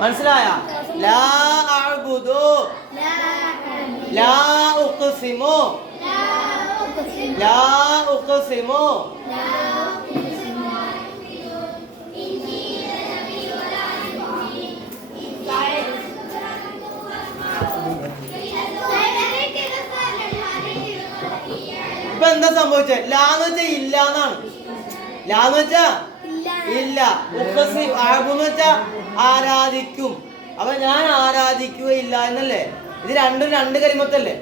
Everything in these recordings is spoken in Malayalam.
മനസ്സിലായ? ലാ അഅ്ബുദു. ലാ ഉഖ്സിമു. ലാ ഉഖ്സിമു. ഇപ്പൊ എന്താ സംഭവിച്ചത് ലാന്ന് വെച്ചാ ഇല്ല എന്നാണ് ലാന്ന് വെച്ചാ? ഇല്ല. ഉപ്പസി ആകുന്ന് വെച്ചാ ആരാധിക്കും. അപ്പൊ ഞാൻ ആരാധിക്കുകയില്ല എന്നല്ലേ? ഇത് രണ്ടും രണ്ട് കരിമത്തല്ലേ?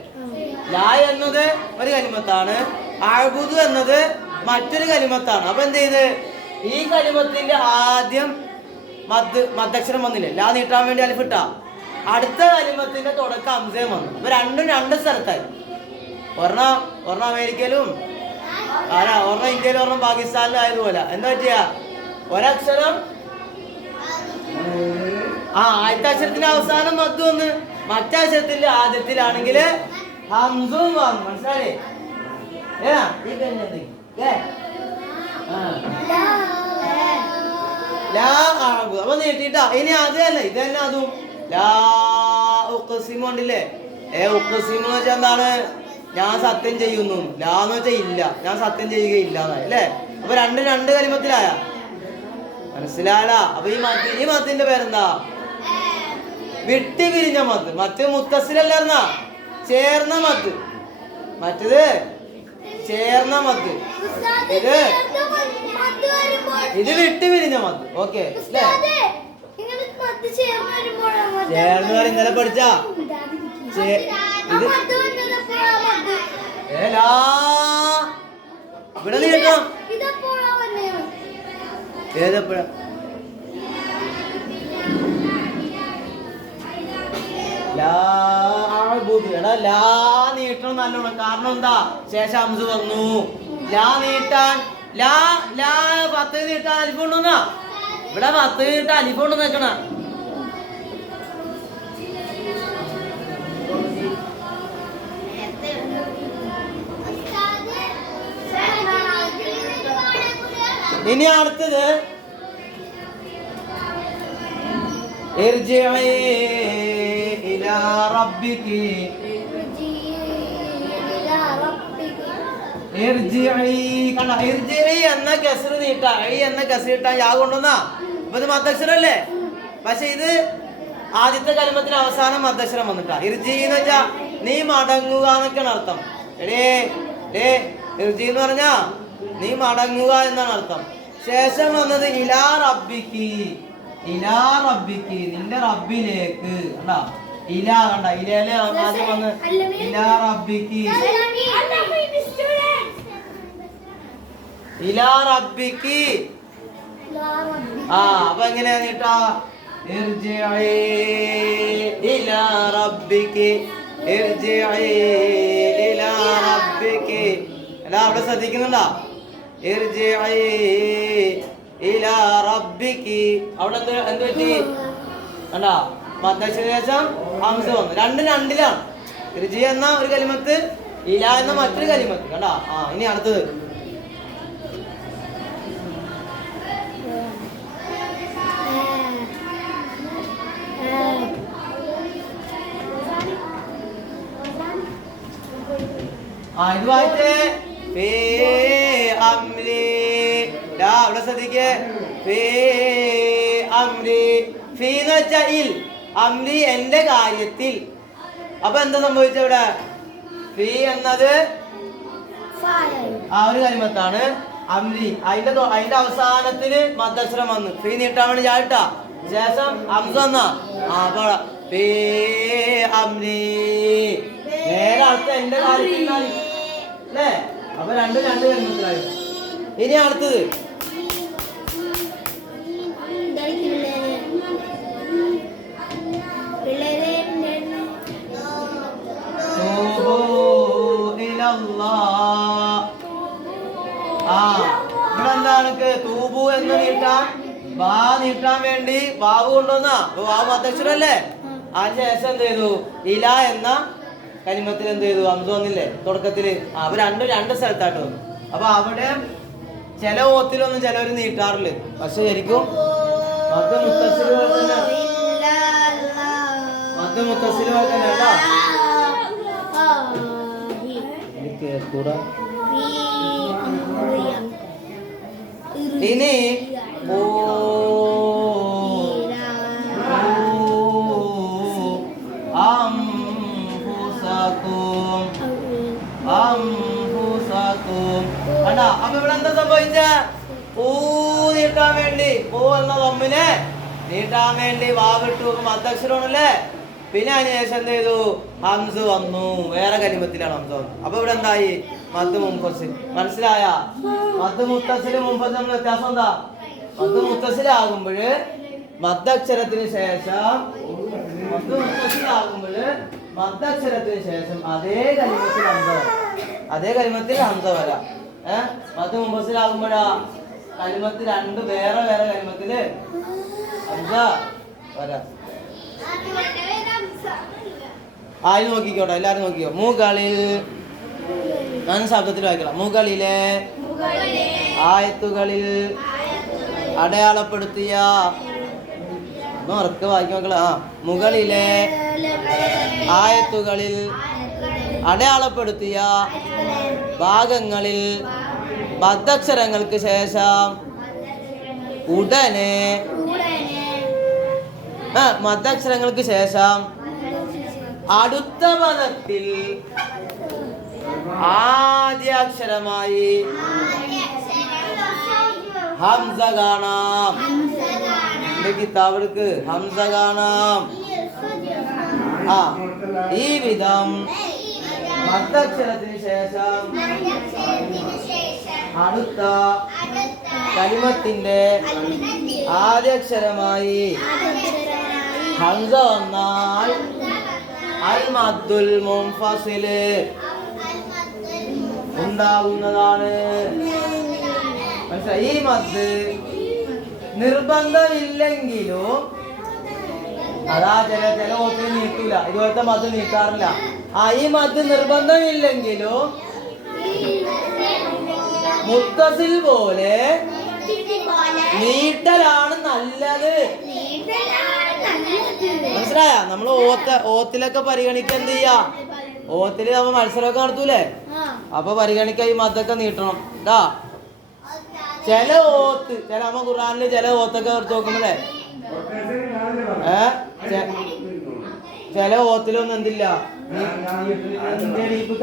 ലാ എന്നത് ഒരു കരിമത്താണ് അഴുതു എന്നത് മറ്റൊരു കരിമത്താണ്. അപ്പൊ എന്ത് ചെയ്ത്? ഈ കരിമത്തിന്റെ ആദ്യം മദ് മദ്ദക്ഷരം വന്നില്ലേ? ലാ നീട്ടാൻ വേണ്ടി അലിഫിട്ട അടുത്ത കരിമത്തിന്റെ തുടക്കം അംസയം വന്നു. അപ്പൊ രണ്ടും രണ്ട് സ്ഥലത്തായി. ഒരെണ്ണ ഒരെണ്ണ അമേരിക്കയിലും ആരാ ഒരെണ്ണം ഇന്ത്യയിലും ഒരെണ്ണം പാകിസ്ഥാനിലും ആയതുപോലെ. എന്താ പറ്റിയ? ഒരക്ഷരം ആ ആദ്യത്തെ അക്ഷരത്തിന്റെ അവസാനം മത്തു വന്ന്. മറ്റേ അക്ഷരത്തിന്റെ ആദ്യത്തിലാണെങ്കിൽ ഹംസും വന്നു. മനസ്സിലായി. അപ്പൊ നീട്ടിട്ടാ ഇനി അത് തന്നെ. ഇത് തന്നെ അതും. ലാ ഉഖ്സിമു ഉണ്ടല്ലേ ഏ ഉക്കസിമ എന്ന് വെച്ചാൽ എന്താണ്? ഞാൻ സത്യം ചെയ്യുന്നു. ലാ എന്ന് വെച്ചാൽ ഇല്ല. ഞാൻ സത്യം ചെയ്യുകയില്ല എന്നായി. അല്ലേ അപ്പൊ രണ്ട് രണ്ട് കലിമത്തിലായ. മനസ്സിലായടാ. അപ്പൊ ഈ മത്ത് ഈ മത്തിന്റെ പേരെന്താ? വിട്ടുപിരിഞ്ഞ മത്ത് മറ്റ് മുത്തസിലല്ലായിരുന്ന ചേർന്ന മത്ത് മറ്റത്? ചേർന്ന മത്ത് ഇത്? ഇത് വിട്ടുപിരിഞ്ഞ മത്ത് ഓക്കെ ചേർന്ന് പറയും ഇന്നലെ പഠിച്ച? ചേ- ഇത്? ഏലാ. ഇവിടെ നീട്ടം ഏതെപ്പോഴാ. എടാ ലാ നീട്ടണം നല്ലോണം. കാരണം എന്താ? ശേഷം അംസ് വന്നു. ലാ നീട്ടാൻ ലാ ലാ പത്ത് നീട്ടാൻ അലിഫുണ്ടെന്നാ ഇവിടെ പത്ത് നീട്ടാൻ അലിഫോണ്ട് നിൽക്കണ ഇനി അടുത്തത്. എന്ന കസർ നീട്ടാ. ഈ എന്ന കസ്ർ നീട്ടാൻ യാ കൊണ്ടുവന്നാ. അപ്പൊ ഇത് മദ്ദക്ഷരല്ലേ പക്ഷെ ഇത് ആദ്യത്തെ കലമത്തിന് അവസാനം മദ്ദക്ഷരം വന്നിട്ടാ. ഇർജി എന്ന് വെച്ചാ നീ മടങ്ങുക എന്നൊക്കെയാണ് അർത്ഥം. എടേ ഡേ ഇർജി എന്ന് പറഞ്ഞാ നീ മടങ്ങുക എന്നാണ് അർത്ഥം. ശേഷം വന്നത് ഇലാ റബ്ബിക്ക്. ഇലാ റബ്ബിക്ക് നിന്റെ റബ്ബിലേക്ക്. കണ്ടാ? ഇലാ കണ്ട? ഇലയിലെ ആദ്യം വന്ന് ഇലാ റബ്ബിക്ക്. ഇലാ റബ്ബിക്ക്. ആ അപ്പൊ എങ്ങനെയാ നീട്ടാ? ഇർജിഇ ഇലാ റബ്ബിക്ക്. ഇലാ റബ്ബിക്ക്. അവിടെ ശ്രദ്ധിക്കുന്നുണ്ടോ? ശേഷം ഹംസ രണ്ട് രണ്ടിലാണ്. ഇർജി എന്ന ഒരു കലിമത്ത് ഇല എന്ന മറ്റൊരു കലിമത്ത്. കണ്ടാ? ആ ഇനി അടുത്തത്. ആ ഇത് വായിച്ചേ. ഫേ അംരി ഡാ അവിടെ ശ്രദ്ധിക്കേ. ഫേ അംരി ഫീ എന്ന് വെച്ചാൽ ഇൽ. അംരി എന്റെ കാര്യത്തിൽ. അപ്പൊ എന്താ സംഭവിച്ച ഇവിടെ ഫീ എന്നത് ആ ഒരു കരിമത്താണ് അംരി അതിന്റെ അതിന്റെ അവസാനത്തിൽ മദ്ദക്ഷരം വന്നു. ഫീ നീട്ടാൻ വേണ്ടി ചാട്ടാ ശേഷം അംസ വന്നാ. ആ അപ്പൊ ഫീ അംരി നേരെ അടുത്ത എന്റെ കാര്യത്തിൽ അല്ലേ? അപ്പൊ രണ്ട് രണ്ട് കരിമത്തിലായി ഇനി അടുത്തത്. ആ തൂബു നീട്ടാൻ വേണ്ടി വാവ് കൊണ്ടുവന്ന? വാവ് അധ്യക്ഷരല്ലേ? അതിന് ശേഷം എന്ത് ചെയ്തു? ഇല എന്ന കരിമത്തിൽ എന്ത് ചെയ്തു? അംസ വന്നില്ലേ? തുടക്കത്തിൽ. അവർ രണ്ട് രണ്ടും സ്ഥലത്തായിട്ട് വന്നു. അപ്പൊ അവിടെ ചില ഓത്തിലൊന്നും ചിലവർ നീട്ടാറില്ല. പക്ഷെ ശരിക്കും മൊത്തം മുത്തശ്ശിര് പോലെ തന്നെ മുത്തസിലുമായി തന്നെ കേട്ടോ കേൾക്കൂടാ ഇനി ഓ നീട്ടാൻ വേണ്ടി പോവുന്ന എന്ന തമ്മിനെ നീട്ടാൻ വേണ്ടി വാവിട്ടു അധ്യക്ഷരമാണല്ലേ പിന്നെ അതിനുശേഷം എന്ത് ചെയ്തു? ഹംസ് വന്നു. വേറെ കരിമത്തിലാണ് ഹംസ വന്നു അപ്പൊ ഇവിടെ എന്തായി? മദ് മുമ്പസിൽ മനസ്സിലായ? മദ് മുത്തസിലും മുമ്പസിലും നമ്മൾ വ്യത്യാസം എന്താ? മദ് മുത്തസിലാകുമ്പോഴ് മദ്ദക്ഷരത്തിന് ശേഷം മദ് മുത്തസിലാകുമ്പോഴ് മദ്ദക്ഷരത്തിന് ശേഷം അതേ കരിമത്തിൽ ഹംസ അതേ കരിമത്തിൽ ഹംസ വരാം. ഏഹ് മദ് മുമ്പസിലാകുമ്പോഴാ കരിമത്ത് രണ്ട് വേറെ വേറെ കരിമത്തിൽ. ഹംസ വരാം. ആരും നോക്കിക്കോട്ടെ? എല്ലാരും നോക്കിക്കോ. മൂക്കളിൽ ഞാൻ ശബ്ദത്തിൽ വായിക്കണം മുകളിലെ ആയത്തുകളിൽ അടയാളപ്പെടുത്തിയ ഉറക്കെ വായിക്കും മക്കളെ. ആ മുകളിലെ ആയത്തുകളിൽ അടയാളപ്പെടുത്തിയ ഭാഗങ്ങളിൽ ബദ്ധക്ഷരങ്ങൾക്ക് ശേഷം ഉടനെ മദ്ധക്ഷരങ്ങൾക്ക് ശേഷം അടുത്ത പദത്തിൽ ആദ്യാക്ഷരമായി ഹംസ കാണാം. എന്റെ ഹംസ കാണാം. ആ ഈ വിധം മദ്ദക്ഷരത്തിന് ശേഷം അടുത്ത കലിമത്തിന്റെ ആദ്യ അക്ഷരമായി ഹംസ വന്നാൽ അൽ മദ്ദുൽ മുൻഫസിൽ ഉണ്ടാകുന്നതാണ്. മനസ്സിലായി? ഈ മദ് നിർബന്ധമില്ലെങ്കിലും അതാ ചില ചില ഓത്തിന് നീട്ടൂല. ഇതുപോലത്തെ മദ് നീക്കാറില്ല ആ ഈ മദ് നിർബന്ധമില്ലെങ്കിലും മുത്തസിൽ പോലെ നീട്ടലാണ് നല്ലത് മനസ്സിലായ നമ്മൾ ഓത്ത ഓത്തിലൊക്കെ പരിഗണിക്ക എന്ത് ചെയ്യാ ഓത്തിൽ നമ്മൾ മത്സരമൊക്കെ നടത്തൂലേ അപ്പൊ പരിഗണിക്ക ഈ മതൊക്കെ നീട്ടണം ഇതാ ചില ഓത്ത് ചില നമ്മ ഖുറാനിൽ ചില ഓത്തൊക്കെ എടുത്ത് നോക്കുമ്പോഴേ ഏ ചില ഓത്തിലൊന്നും എന്തില്ല ഇപ്പൊ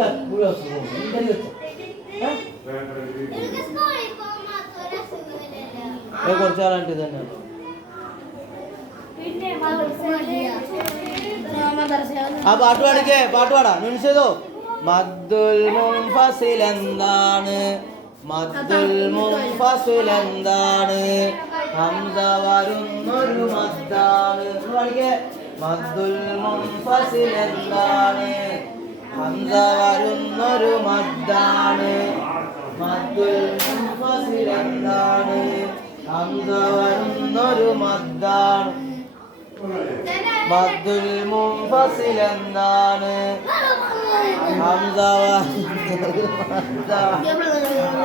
കുറച്ച് തന്നെ ആ പാട്ട് പാടിക്കേ പാട്ട് പാടാ. നിമിഷതോ. മദ്ദുൽ മുൻഫസിൽ എന്താണ്? മദ്ദുൽ മുൻഫസിൽ എന്താണ്? ഹംസ വരുന്നൊരു മദ്ദാണ്. പാടിക്കേ. മദ്ദുൽ മുൻഫസിൽ എന്താണ്? ഹംസ വരുന്നൊരു മദ്ദാണ് മദ്ദുൽഫസിലെന്താണ് ഹംസ വരുന്നൊരു മദ്ദാണ്. മദ്ദുൽ മുൻഫസിൽ എന്താണ്? ഹംസ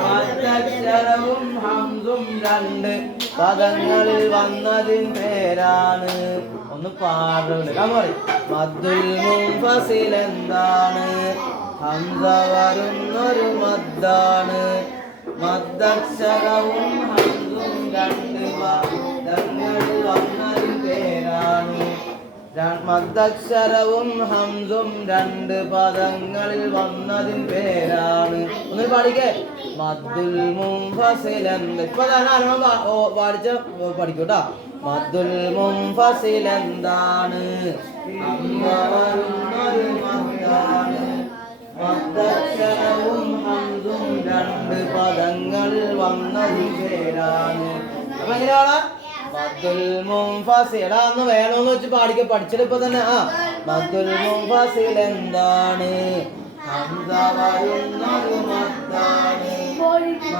മദ്ദക്ഷരവും ഹംസും രണ്ട് പദങ്ങളിൽ വന്നതിൻ പേരാണ്. ഒന്ന് പാടുണ്ട് പറയും എന്താണ്? ഹംസ വരുന്നൊരു മദ്ദാണ്. മദ്ദക്ഷരവും ഹംസും രണ്ട് പദങ്ങളിൽ വന്നതിൻ പേരാണ്. മദ്ദക്ഷരവും ഹംസും രണ്ട് പദങ്ങളിൽ വന്നതിൻ പേരാണ്. ഒന്ന് പാടിക്കേ. മദ്ദുൽ മുംഫസിലെന്ത് ഇപ്പൊ പാടിച്ച പഠിക്കൂട്ടാ മദ്ദുൽ മദ്ദക്ഷരവും ഹംസും രണ്ട് പദങ്ങൾ മുൻഫസിൽ ഒന്ന് വേണോന്ന് വെച്ച് പാടിക്ക പഠിച്ചത് ഇപ്പൊ തന്നെ. ആ മദ്ദുൽ മുൻഫസിൽ എന്താണ് ഹംസ വരുന്നൊരു രണ്ട്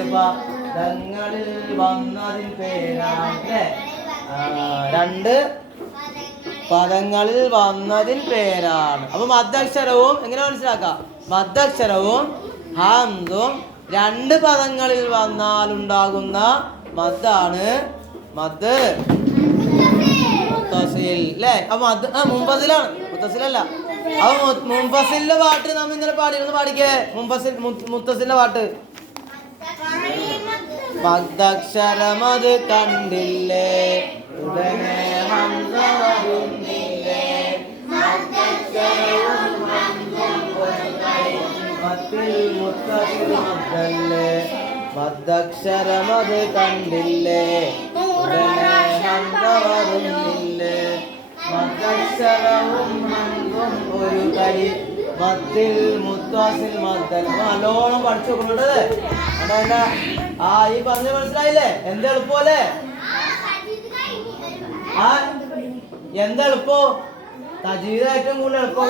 പദങ്ങളിൽ വന്നതിൻ പേരാണ് രണ്ട് പദങ്ങളിൽ വന്നതിൻ പേരാണ്. അപ്പൊ മദ്ദക്ഷരവും എങ്ങനെ മനസ്സിലാക്കാം? മദ്ദക്ഷരവും ഹന്തും രണ്ട് പദങ്ങളിൽ വന്നാൽ ഉണ്ടാകുന്ന മദ്ദാണ് മദ്. അല്ലേ? അപ്പൊ മദ് ആ മുമ്പസിലാണ് മുത്തസിലല്ല. അപ്പൊ മു- പാട്ട് നമ്മ ഇന്നലെ പാടിയിരുന്നു പാടിക്കേ. മുംഫസിൽ മുത്തസിന്റെ പാട്ട്. പദ്ദക്ഷരമത് കണ്ടില്ലേ? ഉടനെ മദ്ദക്ഷരമത് കണ്ടില്ലേ? ഉടനെ ഹന്ത വരുന്നില്ലേ മദ്ദക്ഷരവും കരി മത്തിൽ മുത്താസിൽ മദ്ദൽ നല്ലോണം പഠിച്ചു നോക്കുന്നുണ്ടത് അതെന്താ ആ ഈ പറഞ്ഞ മനസ്സിലായില്ലേ? എന്ത് എളുപ്പല്ലേ ആ എന്താ എളുപ്പോ? തജീദ് ഏറ്റവും കൂടുതൽ എളുപ്പം